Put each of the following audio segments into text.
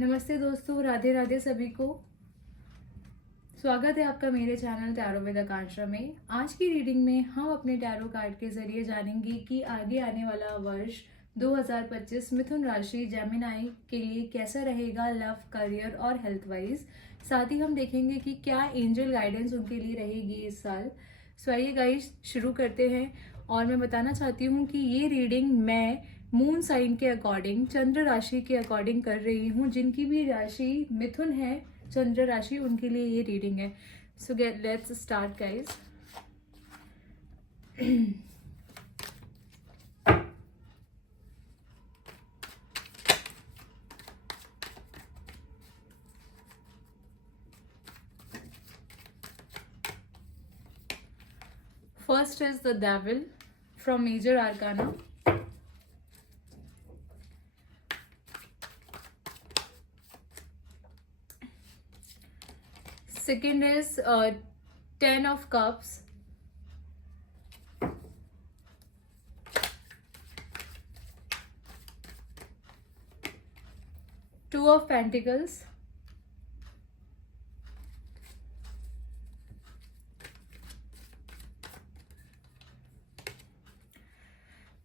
नमस्ते दोस्तों, राधे राधे सभी को। स्वागत है आपका मेरे चैनल टैरो विद आकांक्षा में। आज की रीडिंग में हम अपने टैरो कार्ड के जरिए जानेंगे कि आगे आने वाला वर्ष 2025 मिथुन राशि जेमिनाई के लिए कैसा रहेगा, लव, करियर और हेल्थ वाइज। साथ ही हम देखेंगे कि क्या एंजल गाइडेंस उनके लिए रहेगी इस साल। सो आइए गाइस, शुरू करते हैं। और मैं बताना चाहती हूँ कि ये रीडिंग मैं मून साइन के अकॉर्डिंग, चंद्र राशि के अकॉर्डिंग कर रही हूँ। जिनकी भी राशि मिथुन है, चंद्र राशि, उनके लिए ये रीडिंग है। So let's start guys. First is the Devil from Major Arcana. Second is Ten of Cups. Two of Pentacles.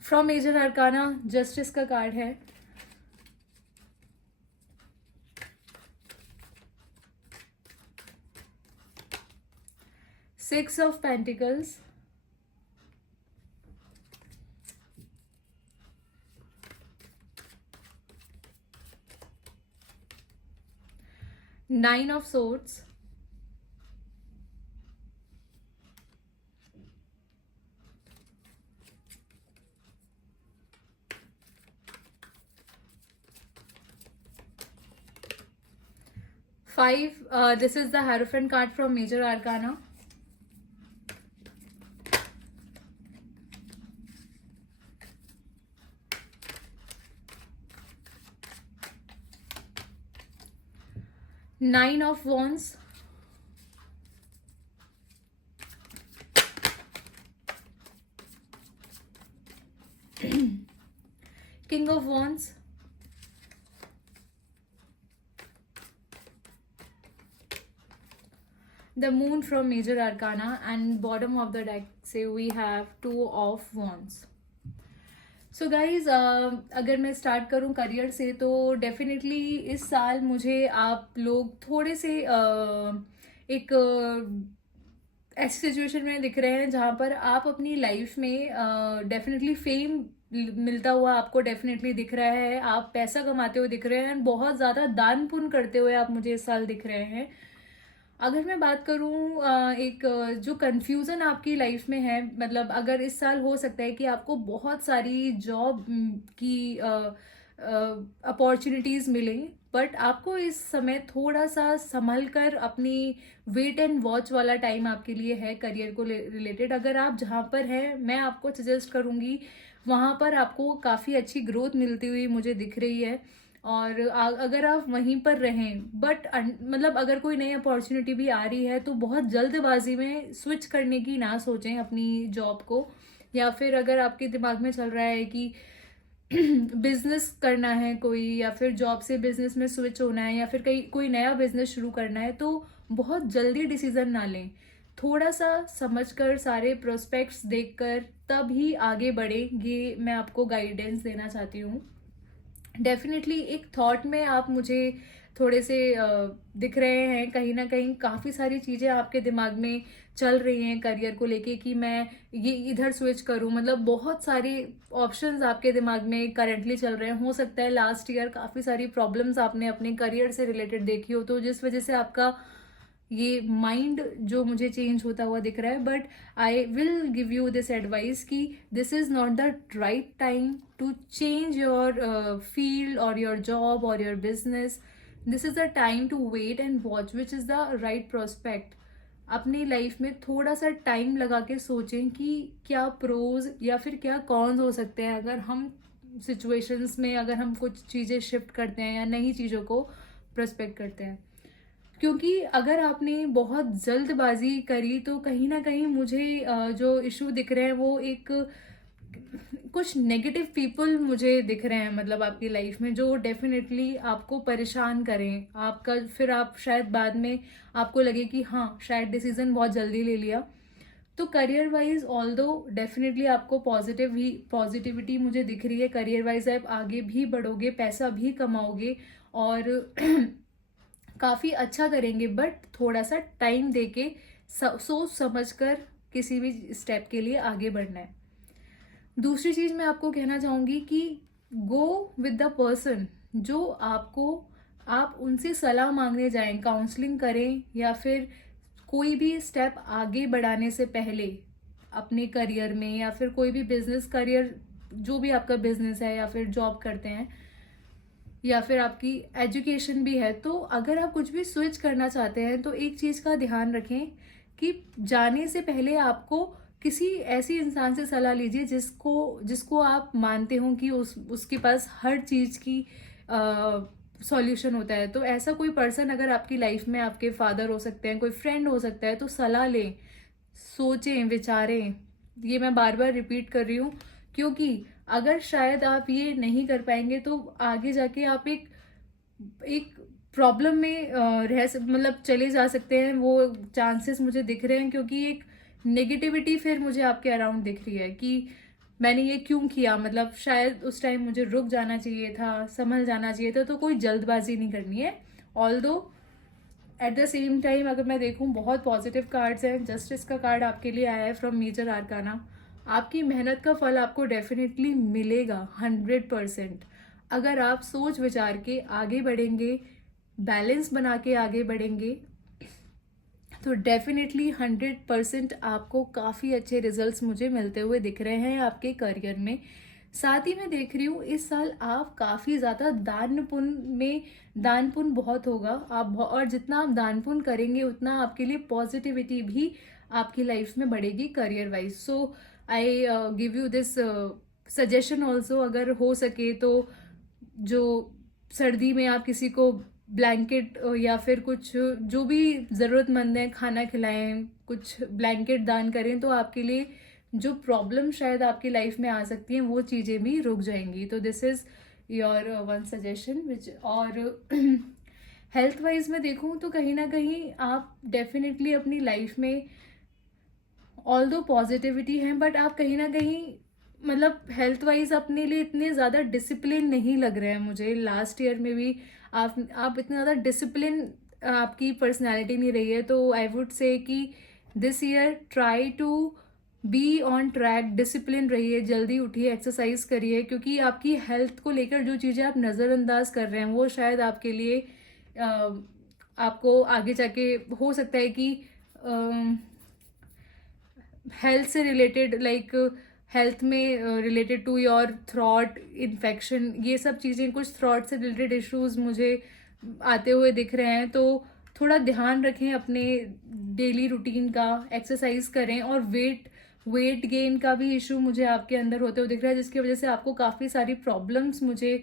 From major arcana justice का कार्ड है। Six of pentacles. Nine of swords. Five, this is the Hierophant card from Major Arcana. Nine of Wands. King of Wands. The Moon from Major Arcana, and bottom of the deck say we have Two of Wands. So guys, अगर मैं start करूं career से, तो definitely इस साल मुझे आप लोग थोड़े से एक ऐसी सिचुएशन में दिख रहे हैं जहां पर आप अपनी लाइफ में डेफिनेटली फेम मिलता हुआ आपको डेफिनेटली दिख रहा है। आप पैसा कमाते हुए दिख रहे हैं, बहुत ज़्यादा दान पुण्य करते हुए आप मुझे इस साल दिख रहे हैं। अगर मैं बात करूं एक जो कंफ्यूजन आपकी लाइफ में है, मतलब अगर इस साल हो सकता है कि आपको बहुत सारी जॉब की अपॉर्चुनिटीज़ मिलें, बट आपको इस समय थोड़ा सा संभल कर अपनी वेट एंड वॉच वाला टाइम आपके लिए है करियर को रिलेटेड। अगर आप जहाँ पर हैं, मैं आपको सजेस्ट करूँगी वहाँ पर आपको काफ़ी अच्छी ग्रोथ मिलती हुई मुझे दिख रही है। और अगर आप वहीं पर रहें, बट मतलब अगर कोई नई अपॉर्चुनिटी भी आ रही है तो बहुत जल्दबाजी में स्विच करने की ना सोचें अपनी जॉब को। या फिर अगर आपके दिमाग में चल रहा है कि बिजनेस करना है कोई, या फिर जॉब से बिजनेस में स्विच होना है, या फिर कहीं कोई नया बिजनेस शुरू करना है, तो बहुत जल्दी डिसीजन ना लें। थोड़ा सा समझकर, सारे प्रोस्पेक्ट्स देखकर तब ही आगे बढ़े। ये मैं आपको गाइडेंस देना चाहती हूँ। डेफिनेटली एक थॉट में आप मुझे थोड़े से दिख रहे हैं, कहीं ना कहीं काफ़ी सारी चीज़ें आपके दिमाग में चल रही हैं करियर को लेके कि मैं ये इधर स्विच करूं। मतलब बहुत सारे ऑप्शंस आपके दिमाग में करंटली चल रहे हैं। हो सकता है लास्ट ईयर काफ़ी सारी प्रॉब्लम्स आपने अपने करियर से रिलेटेड देखी हो, तो जिस वजह से आपका ये माइंड जो मुझे चेंज होता हुआ दिख रहा है। But I will give you this advice कि this is not the right time to change your field और योर जॉब और your business. This is the time to wait and watch which is the right prospect. अपनी life में थोड़ा सा time लगा के सोचें कि क्या प्रोज या फिर क्या कॉन्स हो सकते हैं अगर हम सिचुएशंस में, अगर हम कुछ चीज़ें शिफ्ट करते हैं या नई चीज़ों को प्रोस्पेक्ट करते हैं। क्योंकि अगर आपने बहुत जल्दबाजी करी तो कहीं ना कहीं मुझे जो इशू दिख रहे हैं वो एक कुछ नेगेटिव पीपल मुझे दिख रहे हैं, मतलब आपकी लाइफ में, जो डेफिनेटली आपको परेशान करें आपका, फिर आप शायद बाद में आपको लगे कि हाँ शायद डिसीजन बहुत जल्दी ले लिया। तो करियर वाइज ऑल दो डेफिनेटली आपको पॉजिटिविटी मुझे दिख रही है। करियर वाइज आप आगे भी बढ़ोगे, पैसा भी कमाओगे और काफ़ी अच्छा करेंगे, बट थोड़ा सा टाइम देके सोच समझ कर किसी भी स्टेप के लिए आगे बढ़ना है। दूसरी चीज़ मैं आपको कहना चाहूँगी कि गो विद द पर्सन जो आपको, आप उनसे सलाह मांगने जाएं, काउंसलिंग करें, या फिर कोई भी स्टेप आगे बढ़ाने से पहले अपने करियर में, या फिर कोई भी बिजनेस करियर, जो भी आपका बिजनेस है या फिर जॉब करते हैं या फिर आपकी एजुकेशन भी है, तो अगर आप कुछ भी स्विच करना चाहते हैं तो एक चीज़ का ध्यान रखें कि जाने से पहले आपको किसी ऐसी इंसान से सलाह लीजिए जिसको जिसको आप मानते हो कि उसके पास हर चीज़ की सॉल्यूशन होता है। तो ऐसा कोई पर्सन अगर आपकी लाइफ में, आपके फादर हो सकते हैं, कोई फ्रेंड हो सकता है, तो सलाह लें, सोचें, विचारें। ये मैं बार बार रिपीट कर रही हूँ क्योंकि अगर शायद आप ये नहीं कर पाएंगे तो आगे जाके आप एक एक प्रॉब्लम में मतलब चले जा सकते हैं। वो चांसेस मुझे दिख रहे हैं क्योंकि एक नेगेटिविटी फिर मुझे आपके अराउंड दिख रही है कि मैंने ये क्यों किया, मतलब शायद उस टाइम मुझे रुक जाना चाहिए था, संभल जाना चाहिए था। तो कोई जल्दबाजी नहीं करनी है। ऑल दो एट द सेम टाइम अगर मैं देखूं बहुत पॉजिटिव कार्ड्स हैं। जस्टिस का कार्ड आपके लिए आया है फ्रॉम मेजर आर्काना। आपकी मेहनत का फल आपको डेफिनेटली मिलेगा 100%। अगर आप सोच विचार के आगे बढ़ेंगे, बैलेंस बना के आगे बढ़ेंगे, तो डेफिनेटली 100% आपको काफ़ी अच्छे रिजल्ट्स मुझे मिलते हुए दिख रहे हैं आपके करियर में। साथ ही मैं देख रही हूँ इस साल आप काफ़ी ज़्यादा दान पुण्य बहुत होगा। और जितना आप दान पुण्य करेंगे उतना आपके लिए पॉजिटिविटी भी आपकी लाइफ में बढ़ेगी career wise. So I give you this suggestion also, अगर हो सके तो जो सर्दी में आप किसी को ब्लैंकेट या फिर कुछ जो भी ज़रूरतमंद है खाना खिलाएं, कुछ ब्लैंकेट दान करें, तो आपके लिए जो प्रॉब्लम शायद आपकी लाइफ में आ सकती हैं वो चीज़ें भी रुक जाएंगी। तो this is your one suggestion which. और हेल्थ वाइज में देखूं तो कहीं ना कहीं आप डेफिनेटली अपनी लाइफ में ऑल दो पॉजिटिविटी है, बट आप कहीं ना कहीं मतलब हेल्थ वाइज अपने लिए इतने ज़्यादा डिसिप्लिन नहीं लग रहे हैं मुझे। लास्ट ईयर में भी आप इतना ज़्यादा डिसिप्लिन आपकी पर्सनैलिटी नहीं रही है। तो आई वुड से कि this year try to be on track, discipline रहिए, जल्दी उठिए, एक्सरसाइज करिए, क्योंकि आपकी हेल्थ को लेकर जो चीज़ें आप नज़रअंदाज कर रहे हैं वो शायद आपके लिए आपको आगे जाके हो सकता है कि हेल्थ से रिलेटेड, लाइक हेल्थ में related to your throat infection, ये सब चीज़ें, कुछ थ्रॉट से रिलेटेड इश्यूज मुझे आते हुए दिख रहे हैं। तो थोड़ा ध्यान रखें अपने डेली रूटीन का, एक्सरसाइज करें। और वेट गेन का भी इशू मुझे आपके अंदर होते हुए दिख रहा है, जिसकी वजह से आपको काफ़ी सारी प्रॉब्लम्स मुझे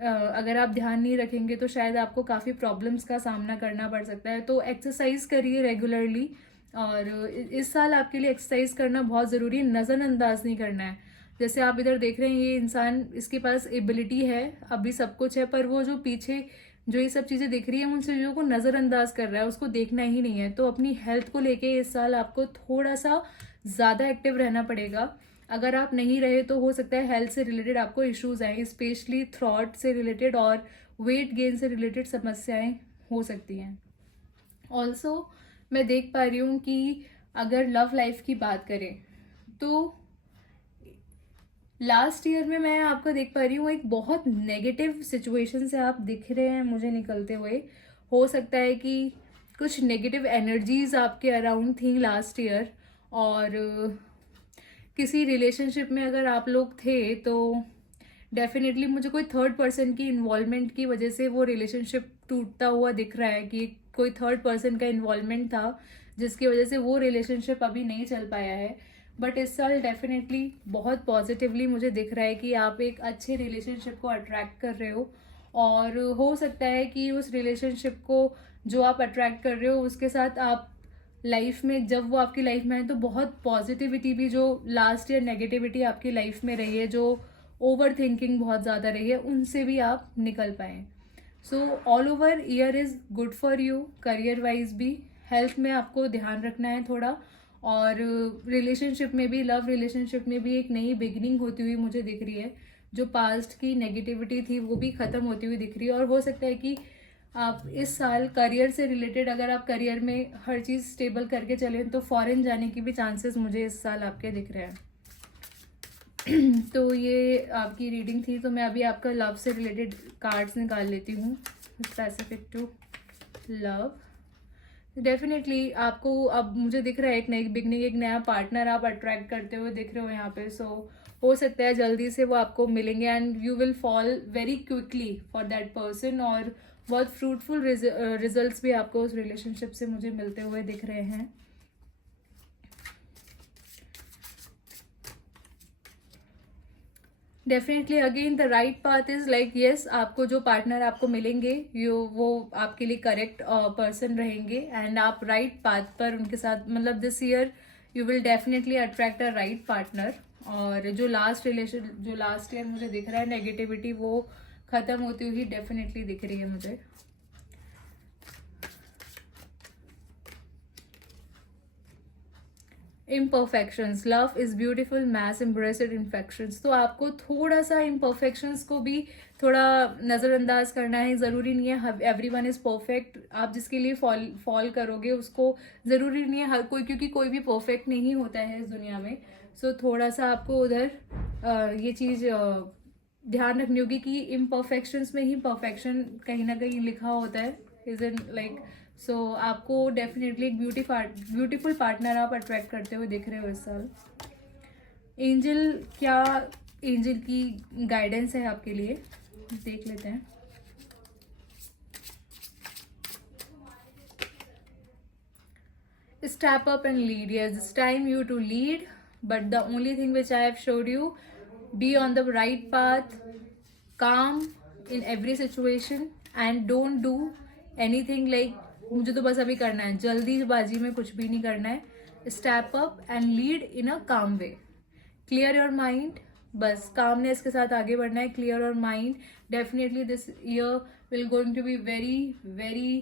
अगर आप ध्यान नहीं रखेंगे तो शायद आपको काफ़ी प्रॉब्लम्स का सामना करना पड़ सकता है। तो एक्सरसाइज करिए रेगुलरली, और इस साल आपके लिए एक्सरसाइज करना बहुत ज़रूरी है, नज़रअंदाज नहीं करना है। जैसे आप इधर देख रहे हैं ये इंसान, इसके पास एबिलिटी है, अभी सब कुछ है, पर वो जो पीछे जो ये सब चीज़ें दिख रही है उन चीज़ों को नज़रअंदाज कर रहा है, उसको देखना ही नहीं है। तो अपनी हेल्थ को लेके इस साल आपको थोड़ा सा ज़्यादा एक्टिव रहना पड़ेगा। अगर आप नहीं रहे तो हो सकता है हेल्थ से रिलेटेड आपको इश्यूज आए, स्पेशली थ्रॉट से रिलेटेड और वेट गेन से रिलेटेड समस्याएं हो सकती हैं। ऑल्सो मैं देख पा रही हूँ कि अगर लव लाइफ की बात करें तो लास्ट ईयर में मैं आपका देख पा रही हूँ एक बहुत नेगेटिव सिचुएशन से आप दिख रहे हैं मुझे निकलते हुए। हो सकता है कि कुछ नेगेटिव एनर्जीज आपके अराउंड थी लास्ट ईयर, और किसी रिलेशनशिप में अगर आप लोग थे तो डेफिनेटली मुझे कोई थर्ड पर्सन की इन्वॉल्वमेंट की वजह से वो रिलेशनशिप टूटता हुआ दिख रहा है, कि कोई थर्ड पर्सन का इन्वॉल्वमेंट था जिसकी वजह से वो रिलेशनशिप अभी नहीं चल पाया है। बट इस साल डेफिनेटली बहुत पॉजिटिवली मुझे दिख रहा है कि आप एक अच्छे रिलेशनशिप को अट्रैक्ट कर रहे हो, और हो सकता है कि उस रिलेशनशिप को जो आप अट्रैक्ट कर रहे हो उसके साथ आप लाइफ में जब वो आपकी लाइफ में आए तो बहुत पॉजिटिविटी भी, जो लास्ट ईयर नेगेटिविटी आपकी लाइफ में रही है, जो ओवर थिंकिंग बहुत ज़्यादा रही है, उनसे भी आप निकल पाएँ. So all over year is good for you, career wise भी. हेल्थ में आपको ध्यान रखना है थोड़ा, और रिलेशनशिप में भी, लव रिलेशनशिप में भी एक नई बिगिनिंग होती हुई मुझे दिख रही है. जो पास्ट की नेगेटिविटी थी वो भी ख़त्म होती हुई दिख रही है. और हो सकता है कि आप इस साल करियर से रिलेटेड, अगर आप करियर में हर चीज़ स्टेबल करके चलें तो फॉरेन जाने की भी चांसेस मुझे इस साल आपके दिख रहे हैं. तो ये आपकी रीडिंग थी. तो मैं अभी आपका लव से रिलेटेड कार्ड्स निकाल लेती हूँ, स्पेसिफिक टू लव. डेफिनेटली आपको अब मुझे दिख रहा है एक नई बिगनिंग, एक नया पार्टनर आप अट्रैक्ट करते हुए दिख रहे हो यहाँ पे. सो हो सकता है जल्दी से वो आपको मिलेंगे and you will fall very quickly for that person. और बहुत फ्रूटफुल रिजल्ट्स भी आपको उस रिलेशनशिप से मुझे मिलते हुए दिख रहे हैं. Definitely again the right path is like yes, आपको जो पार्टनर आपको मिलेंगे वो आपके लिए करेक्ट पर्सन रहेंगे एंड आप राइट पाथ पर उनके साथ, मतलब this year you will definitely attract a right partner. और जो लास्ट ईयर मुझे दिख रहा है नेगेटिविटी, वो खत्म होती हुई डेफिनेटली दिख रही है मुझे. Imperfections, love is beautiful mess embraced imperfections. तो आपको थोड़ा सा इम्परफेक्शंस को भी थोड़ा नज़रअंदाज करना है. ज़रूरी नहीं है एवरीवन इज़ परफेक्ट. आप जिसके लिए फॉल करोगे उसको ज़रूरी नहीं है हर कोई, क्योंकि कोई भी परफेक्ट नहीं होता है इस दुनिया में. सो थोड़ा सा आपको उधर ये चीज़ ध्यान रखनी होगी कि इम्परफेक्शंस में ही परफेक्शन कहीं ना कहीं लिखा होता है. इज इन लाइक, सो आपको डेफिनेटली एक ब्यूटीफुल पार्टनर आप अट्रैक्ट करते हुए दिख रहे हो इस साल. एंजल, क्या एंजल की गाइडेंस है आपके लिए, देख लेते हैं. Step up and lead. Yes, it's time you to lead, but the only thing which I have showed you, be on the right path, calm in every situation and don't do anything like मुझे तो बस अभी करना है, जल्दीबाजी में कुछ भी नहीं करना है. Step up and lead in a calm way. Clear your mind, बस कामनेस के साथ आगे बढ़ना है. Clear your mind. Definitely this year will going to be very very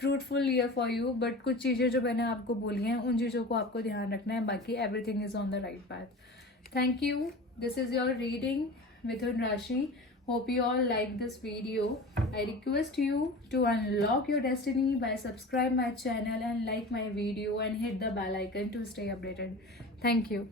fruitful year for you. But कुछ चीज़ें जो मैंने आपको बोली हैं उन चीज़ों को आपको ध्यान रखना है. बाकी everything is on the right path. Thank you. This is your reading, Mithun Rashi. Hope you all like this video. I request you to unlock your destiny by subscribe my channel and like my video and hit the bell icon to stay updated. Thank you.